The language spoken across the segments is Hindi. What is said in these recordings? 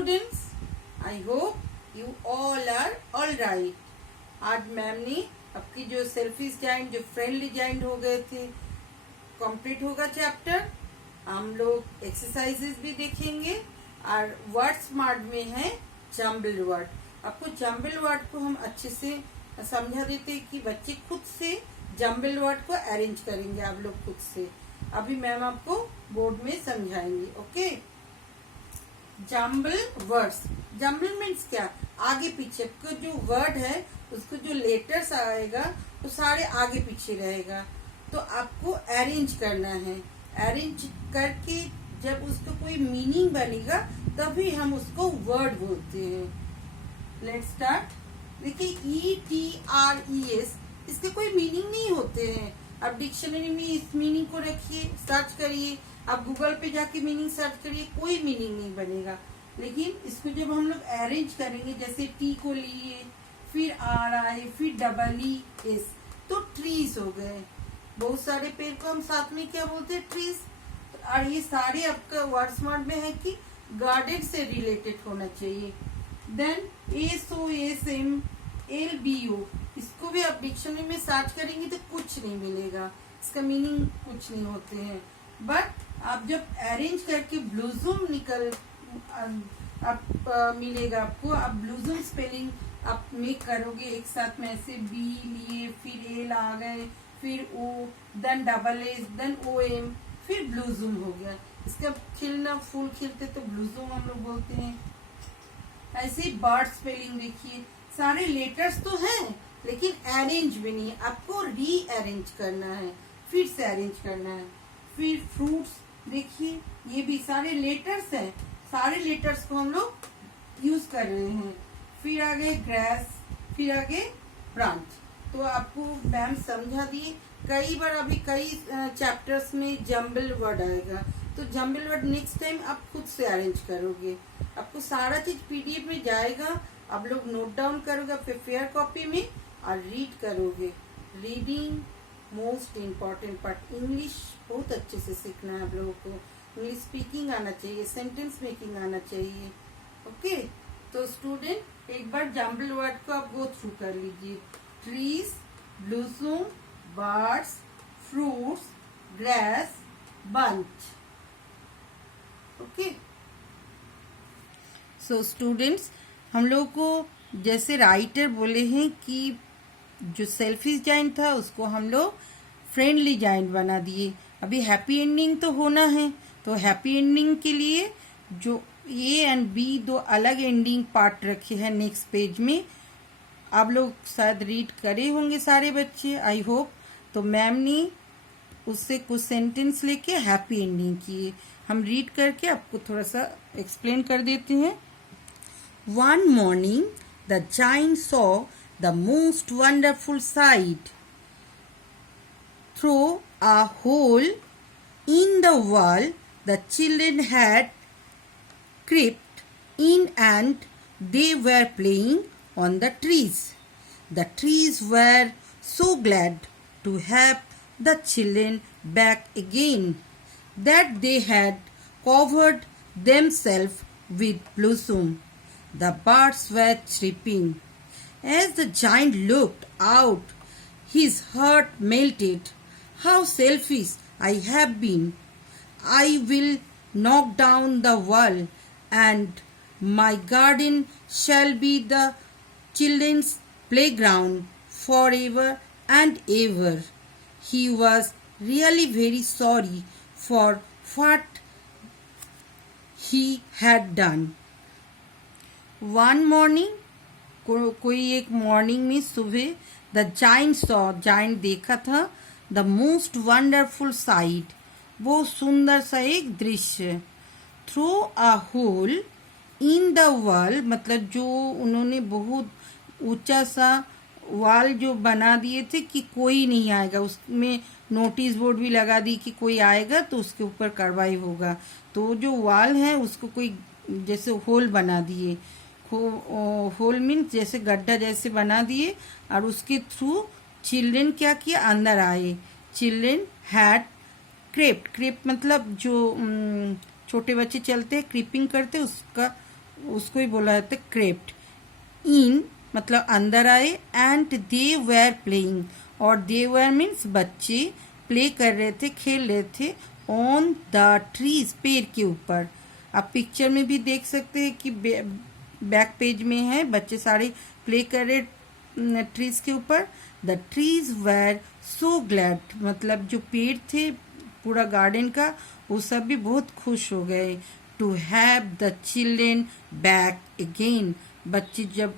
students, I hope you all are all right. आज मैम ने आपकी जो सेल्फिश जाइंट, जो फ्रेंडली जाइंट हो गए थे, कंप्लीट होगा चैप्टर। हम लोग एक्सरसाइजेस भी देखेंगे और वर्ड स्मार्ट में है जम्बल वर्ड। आपको जम्बल वर्ड को हम अच्छे से समझा देते हैं कि बच्चे खुद से जम्बल वर्ड को अरेंज करेंगे। आप लोग खुद से अभी मैम आपको बोर्ड में समझाएंगे। Okay, jumble words. Jumble means क्या? आगे पीछे को जो वर्ड है उसको जो लेटर्स आएगा वो सारे आगे पीछे रहेगा, तो आपको अरेंज करना है। अरेंज करके जब उसको कोई मीनिंग बनेगा तभी हम उसको वर्ड बोलते हैं। Let's start. देखिए ETRES, इसके कोई मीनिंग नहीं होते हैं। आप डिक्शनरी में इस मीनिंग को रखिए, सर्च करिए, आप गूगल पे जाके मीनिंग सर्च करिए, कोई मीनिंग नहीं बनेगा। लेकिन इसको जब हम लोग अरेंज करेंगे, जैसे टी को लिए, फिर RI, फिर EES, तो ट्रीज हो गए। बहुत सारे पेड़ को हम साथ में क्या बोलते हैं? ट्रीज। और ये सारे आपका वर्ड स्मार्ट में है कि गार्डन से रिलेटेड होना चाहिए। देन SOSM LBO, इसको भी आप डिक्शनरी में सर्च करेंगे तो कुछ नहीं मिलेगा, इसका मीनिंग कुछ नहीं होते हैं। बट आप जब अरेंज करके ब्लूजूम मिलेगा आपको। आप ब्लूजूम स्पेलिंग आप मेक करोगे एक साथ में, ऐसे B लिए, फिर L आ गए, फिर O, then EES, then OM, फिर ब्लूजूम हो गया। इसका खिलना, फूल खिलते तो ब्लूजूम हम लोग बोलते हैं। ऐसे बर्ड स्पेलिंग देखिए, सारे लेटर्स तो हैं लेकिन अरेंज भी नहीं है, आपको रीअरेंज करना है, फिर से अरेंज करना है। फिर फ्रूट्स देखिए, ये भी सारे लेटर्स हैं, सारे लेटर्स को हम लोग यूज कर रहे हैं। फिर आगे ग्रास, फिर आगे ब्रांच। तो आपको मैम समझा दिए। कई बार अभी कई चैप्टर्स में जम्बल वर्ड आएगा, तो जम्बल वर्ड नेक्स्ट टाइम आप खुद से अरेंज करोगे। आपको सारा चीज PDF में जाएगा, आप लोग नोट डाउन करोगे प्रिपेयर कॉपी में और रीड करोगे। Reading most important part. English बहुत अच्छे से सीखना है आप लोगों को। इंग्लिश स्पीकिंग आना चाहिए, सेंटेंस मेकिंग आना चाहिए। ओके, तो स्टूडेंट एक बार जम्बल वर्ड को आप गो थ्रू कर लीजिए। Trees, ब्लूसम, birds, fruits, grass, bunch. Okay, so students, हम लोग को जैसे राइटर बोले हैं कि जो सेल्फिश जाइंट था उसको हम लोग फ्रेंडली जाइंट बना दिए। अभी हैप्पी एंडिंग तो होना है, तो हैप्पी एंडिंग के लिए जो A एंड B दो अलग एंडिंग पार्ट रखे हैं नेक्स्ट पेज में। आप लोग शायद रीड करे होंगे सारे बच्चे, आई होप। तो मैम ने उससे कुछ सेंटेंस लेके हैप्पी एंडिंग किए। हम रीड करके आपको थोड़ा सा एक्सप्लेन कर देते हैं। One morning, the giant saw the most wonderful sight. Through a hole in the wall, the children had crept in and they were playing on the trees. The trees were so glad to have the children back again that they had covered themselves with blossom. The birds were chirping. As the giant looked out, his heart melted. How selfish I have been. I will knock down the wall, and my garden shall be the children's playground forever and ever. He was really very sorry for what he had done. One morning, कोई एक मॉर्निंग में सुबह, द जाइंट सॉ, जाइंट देखा था, द मोस्ट वंडरफुल साइट, वो सुंदर सा एक दृश्य। Through a hole in the wall, मतलब जो उन्होंने बहुत ऊंचा सा वॉल जो बना दिए थे कि कोई नहीं आएगा, उसमें नोटिस बोर्ड भी लगा दी कि कोई आएगा तो उसके ऊपर कार्रवाई होगा। तो जो वॉल है उसको कोई जैसे होल बना दिए, होल मीन्स जैसे गड्ढा जैसे बना दिए, और उसके थ्रू चिल्ड्रेन क्या किया? अंदर आए। चिल्ड्रेन हैड क्रेप्ट, क्रेप्ट मतलब जो छोटे बच्चे चलते हैं, क्रीपिंग करते, उसका उसको ही बोला जाता है क्रेप्ट। इन मतलब अंदर आए, एंड दे वेर प्लेइंग, और दे वेर मीन्स बच्चे प्ले कर रहे थे, खेल रहे थे ऑन द ट्रीज, पेड़ के ऊपर। आप पिक्चर में भी देख सकते हैं कि बैक पेज में है, बच्चे सारे प्ले कर रहे ट्रीज के ऊपर। The trees were so glad, मतलब जो पेड़ थे पूरा गार्डन का, वो सब भी बहुत खुश हो गए। To have the children back again, बच्चे जब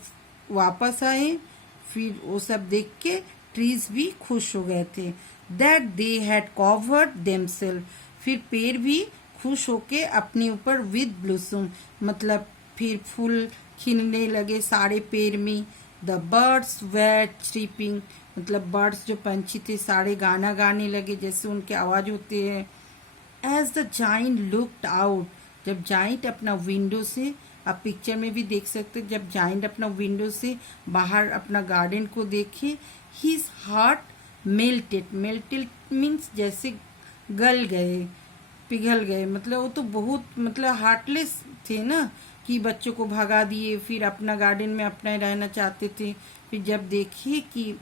वापस आए फिर वो सब देख के ट्रीज भी खुश हो गए थे। That they had covered themselves, फिर पेड़ भी खुश होके अपने ऊपर विद ब्लूसम, मतलब फिर फूल खिलने लगे सारे पेड़ में। द बर्ड्स वेर चीपिंग, मतलब बर्ड्स जो पंछी थे सारे गाना गाने लगे जैसे उनके आवाज होती है। As the giant looked out, जब जाइंट अपना विंडो से, आप पिक्चर में भी देख सकते, जब जाइंट अपना विंडो से बाहर अपना गार्डन को देखे, his heart melted, melted means जैसे गल गए, पिघल गए, मतलब वो तो बहुत मतलब हार्टलेस थे ना, कि बच्चों को भगा दिए, फिर अपना गार्डन में अपना रहना चाहते थे। फिर जब देखे कि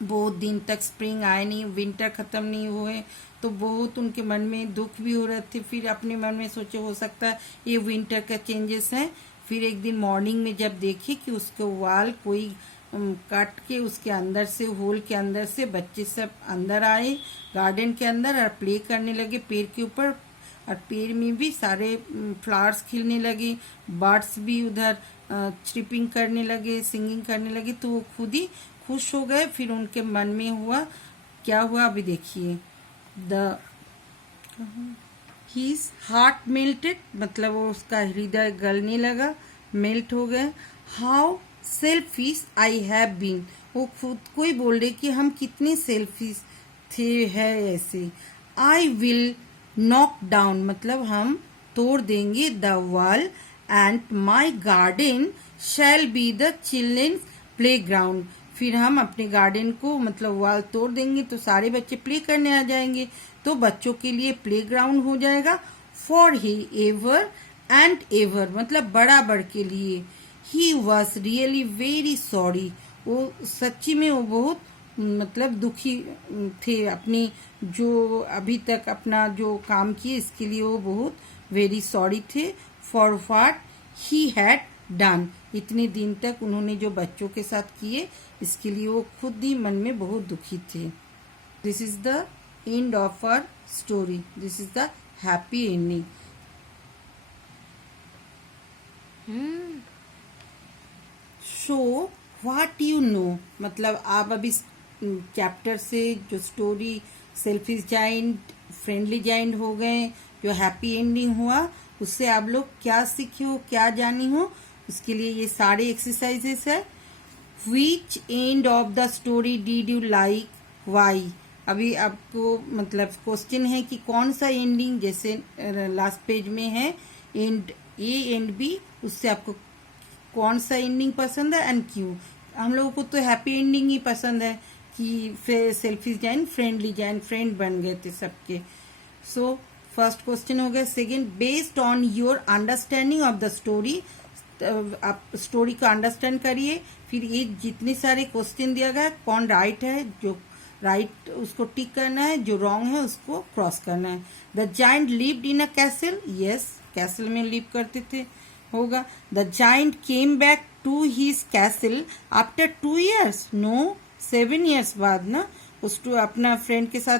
बहुत दिन तक स्प्रिंग आए नहीं, विंटर ख़त्म नहीं हुए, तो बहुत उनके मन में दुख भी हो रहे थे। फिर अपने मन में सोचे हो सकता है ये विंटर का चेंजेस हैं। फिर एक दिन मॉर्निंग में जब देखे कि उसके वाल कोई काट के उसके अंदर से, होल के अंदर से बच्चे सब अंदर आए गार्डन के अंदर और प्ले करने लगे पेड़ के ऊपर, और पेड़ में भी सारे फ्लावर्स खिलने लगे, बर्ड्स भी उधर चिपिंग करने लगे, सिंगिंग करने लगे, तो वो खुद ही खुश हो गए। फिर उनके मन में हुआ क्या हुआ अभी देखिए। द हिज हार्ट मेल्टेड, मतलब वो उसका हृदय गलने लगा, मेल्ट हो गया। How selfish I have been, वो खुद को ही बोल रहे कि हम कितने सेल्फिश थे है ऐसे। आई विल नॉक डाउन, मतलब हम तोड़ देंगे the wall, and my garden shall be the children's play ground, फिर हम अपने गार्डन को मतलब वॉल तोड़ देंगे तो सारे बच्चे प्ले करने आ जाएंगे, तो बच्चों के लिए प्ले ग्राउंड हो जाएगा। For he ever and ever, मतलब बराबर के लिए। He was really very sorry, वो सच्ची में वो बहुत मतलब दुखी थे, अपनी जो अभी तक अपना जो काम किए इसके लिए वो बहुत वेरी सॉरी थे। For what he had done, इतने दिन तक उन्होंने जो बच्चों के साथ किए इसके लिए वो खुद ही मन में बहुत दुखी थे। This is the end of our story, this is the happy ending. So what you know, मतलब आप अभी चैप्टर से जो story selfish giant, friendly giant हो गए, जो हैप्पी एंडिंग हुआ, उससे आप लोग क्या सीखे हो, क्या जानी हो, उसके लिए ये सारे एक्सरसाइजेस है। Which end of the story did you like, why, अभी आपको मतलब क्वेश्चन है कि कौन सा एंडिंग, जैसे लास्ट पेज में है एंड ए एंड बी, उससे आपको कौन सा एंडिंग पसंद है एंड क्यों। हम लोगों को तो हैप्पी एंडिंग ही पसंद है कि फिर selfish giant friendly giant friend बन गए थे सबके। सो फर्स्ट क्वेश्चन हो गया। Second, based on your understanding of the story, आप स्टोरी को अंडरस्टैंड करिए। फिर ये जितने सारे क्वेश्चन दिया गया, कौन राइट है, जो राइट उसको टिक करना है, जो रॉन्ग है उसको क्रॉस करना है। The giant lived in a castle, yes castle में लिव करते थे, होगा। The giant came back to his castle after 2 years, no 7 years बाद ना, उस अपना फ्रेंड के साथ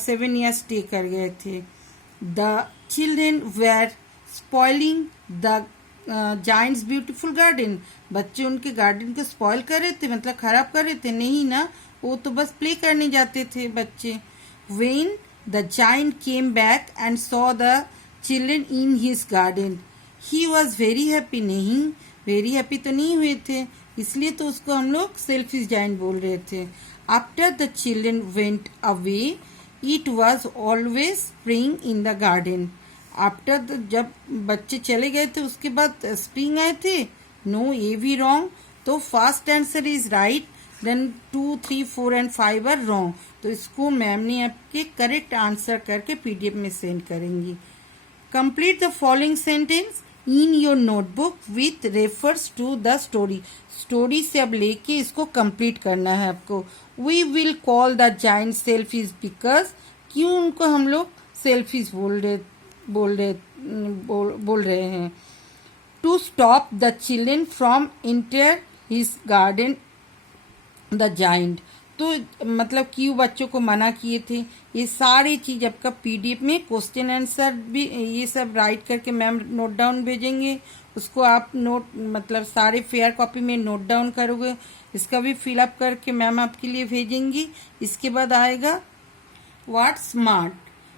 7 years स्टे कर गए थे। The children were spoiling the giant's beautiful garden, बच्चे उनके गार्डन को स्पॉइल कर रहे थे, मतलब खराब कर रहे थे, नहीं ना, वो तो बस प्ले करने जाते थे बच्चे। When the giant came back and saw the children in his garden, he was very happy, नहीं वेरी हैप्पी तो नहीं हुए थे, इसलिए तो उसको हम लोग सेल्फिश जाइंट बोल रहे थे। After the children went away it was always spring in the garden, after the, जब बच्चे चले गए थे उसके बाद स्प्रिंग आए थे, नो ये भी रॉन्ग, तो first answer is right, then 2, 3, 4 and 5 are wrong. तो इसको मैम ने आपके करेक्ट आंसर करके PDF में सेंड करेंगी। Complete the following sentence, in your notebook with refers to the story. Story से अब लेके इसको कंप्लीट करना है आपको। We will call the giant selfish because, क्यों उनको हम लोग सेल्फिश बोल रहे हैं। To stop the children from inter his garden the giant, तो मतलब क्यों बच्चों को मना किए थे। ये सारी चीज आपका पीडीएफ में क्वेश्चन आंसर भी ये सब राइट करके मैम नोट डाउन भेजेंगे, उसको आप नोट मतलब सारे फेयर कॉपी में नोट डाउन करोगे, इसका भी फिलअप करके मैम आपके लिए भेजेंगी। इसके बाद आएगा what smart.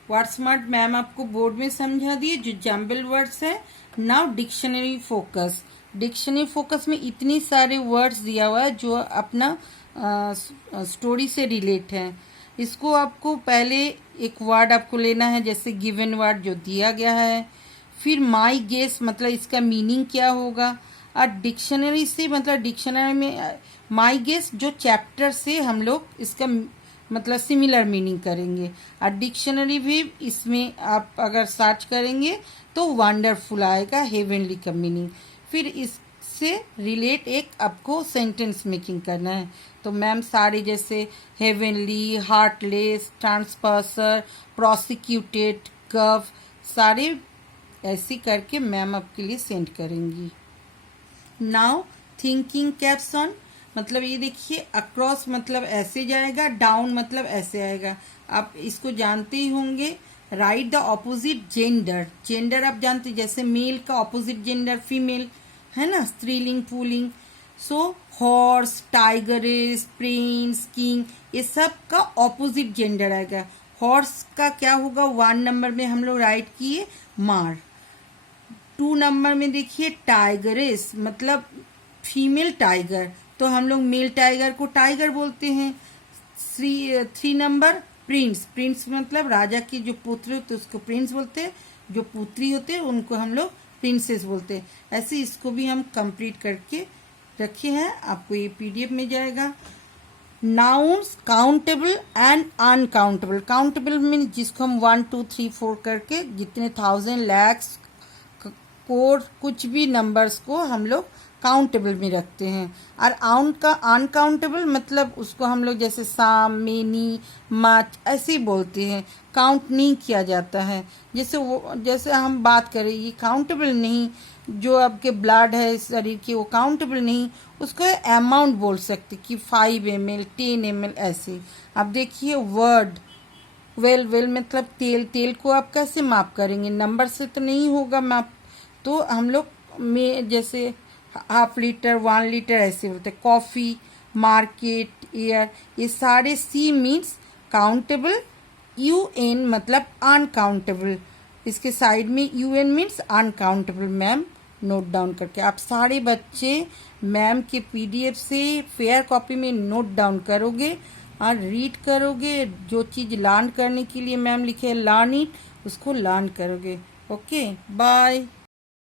What smart ma'am आपको बोर्ड में समझा दिए, जो जम्बल वर्ड्स है। Now dictionary focus. Dictionary focus में इतनी सारे वर्ड्स दिया हुआ है जो अपना स्टोरी से रिलेट है। इसको आपको पहले एक वर्ड आपको लेना है, जैसे गिवन वर्ड जो दिया गया है, फिर माई गेस मतलब इसका मीनिंग क्या होगा। और डिक्शनरी से मतलब डिक्शनरी में माई गेस जो चैप्टर से हम लोग इसका मतलब सिमिलर मीनिंग करेंगे। और डिक्शनरी भी इसमें आप अगर सर्च करेंगे तो वंडरफुल आएगा, हेवनली का मीनिंग। फिर इससे रिलेट एक आपको सेंटेंस मेकिंग करना है। तो मैम सारे जैसे हेवनली, हार्टलेस, ट्रांसपर्सर, प्रोसिक्यूटेड, कर्व, सारे ऐसे करके मैम आपके लिए सेंड करेंगी। नाउ थिंकिंग कैप्शन, मतलब ये देखिए अक्रॉस मतलब ऐसे जाएगा, डाउन मतलब ऐसे आएगा, आप इसको जानते ही होंगे। Right the opposite gender. Gender आप जानते हैं, जैसे मेल का ऑपोजिट जेंडर फीमेल है ना, स्त्रीलिंग पुल्लिंग। सो हॉर्स, टाइगरेस, प्रिंस, किंग, ये सब का ऑपोजिट जेंडर आएगा। हॉर्स का क्या होगा, 1 नंबर में हम लोग राइट किए मार। 2 नंबर में देखिए टाइगरेस मतलब फीमेल टाइगर, तो हम लोग मेल टाइगर को टाइगर बोलते हैं। 3 नंबर प्रिंस। प्रिंस मतलब राजा की जो पुत्र होते हैं उसको प्रिंस बोलते हैं, जो पुत्री होते हैं उनको हम लोग प्रिंसेस बोलते हैं। ऐसे इसको भी हम कंप्लीट करके रखे हैं, आपको ये पीडीएफ में जाएगा। Nouns countable and uncountable. Countable mean जिसको हम 1 2 3 4 करके जितने 1000 लैक्स कोड कुछ भी नंबर्स को हम लोग काउंटेबल में रखते हैं। और अनकाउंटेबल मतलब उसको हम लोग जैसे साम, मेनी, मच ऐसे ही बोलते हैं, काउंट नहीं किया जाता है। जैसे हम बात करें ये काउंटेबल नहीं, जो आपके ब्लड है शरीर की वो काउंटेबल नहीं, उसको अमाउंट बोल सकते कि 5 ml 10 ml ऐसे। अब देखिए वर्ड वेल मतलब तेल को आप कैसे माप करेंगे, नंबर से तो नहीं होगा माप, तो हम लोग में जैसे ½ लीटर 1 लीटर ऐसे बोलते हैं। कॉफ़ी, मार्केट, एयर, ये सारे सी मीन्स काउंटेबल, UN मतलब अनकाउंटेबल, इसके साइड में UN means uncountable. Ma'am note down करके आप सारे बच्चे मैम के पीडीएफ से फेयर कॉपी में नोट डाउन करोगे और रीड करोगे। जो चीज़ लर्न करने के लिए मैम लिखे लर्न इट, उसको लर्न करोगे। Okay bye.